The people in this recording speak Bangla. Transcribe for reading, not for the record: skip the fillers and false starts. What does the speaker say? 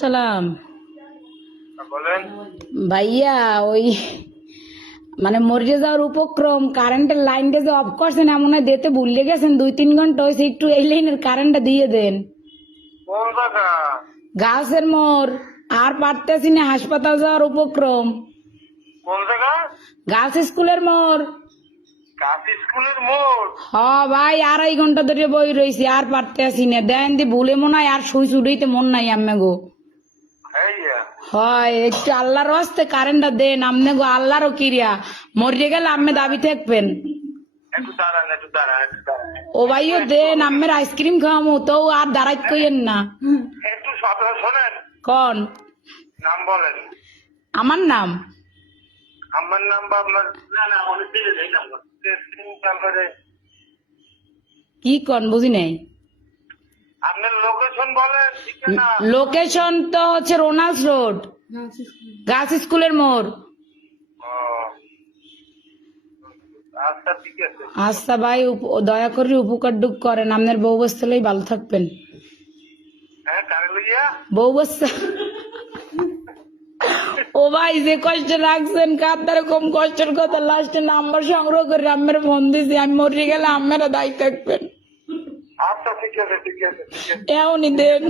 সালাম বলেন। ভাইয়া, ওই মানে মরে যাওয়ার উপক্রম, কারেন্টের লাইনটা যে অফ করছেন এমন হয় দিতে ভুলে গেছেন, 2-3 ঘন্টা হয়েছে, একটু এই লাইনের কারেন্টটা দিয়ে দেন। কোন জায়গা? গাছের মোড়, আর পারতেছি না, হাসপাতাল যাওয়ার উপক্রম। কোন জায়গা? গার্লস স্কুলের মোড়। কাশি স্কুলের মোড়। হ ভাই, 2.5 ঘন্টা ধরে বই রয়েছি, আর পারতেছি না। দেন দি ভুলে মনে হয় আর শুই ছুটাইতে মন নাই আম্মে গো। হ্যাঁ, হয় একটু আল্লাহর হস্তে কারেন্টটা দেন আমনে গো, আল্লাহরও কিরিয়া। মরে গেলে আম্মে দাবি থাকবেন। একটু দাঁড়ান, একটু দাঁড়ান, একটু দাঁড়ান। ও ভাইও দেন, আম্মের আইসক্রিম খাওয়ামো তো আর দাঁড়াইত কইেন না। একটু শোনেন, কন নাম বলেন। আমার নাম? আমার নাম বা আপনার? না না, অনেক দিলে এই নাম্বার নাম্বারে কি কন বুঝি নাই। আপনার লোকেশন বলেন, ঠিকানা। লোকেশন তো হচ্ছে রোনাল্ডস রোড, গার্লস স্কুলের মোড়। ও, আচ্ছা ঠিক আছে। আচ্ছা ভাই, দয়া করে উপকার ডুক করেন, আপনার বউ বস্তালেই ভালো থাকবেন। হ্যাঁ, কারে লইয়া? বউ বস্তা। ও ভাই, যে কষ্ট রাখছেন কার কম কষ্টের কথা, লাস্টে নাম্বার সংগ্রহ করে আম্মের ফোন দিছি, আমি মরে গেলে আম্মেরা দায়ী থাকবেন। আচ্ছা ঠিক আছে, ঠিক আছে, ঠিক আছে। এমনই দেন।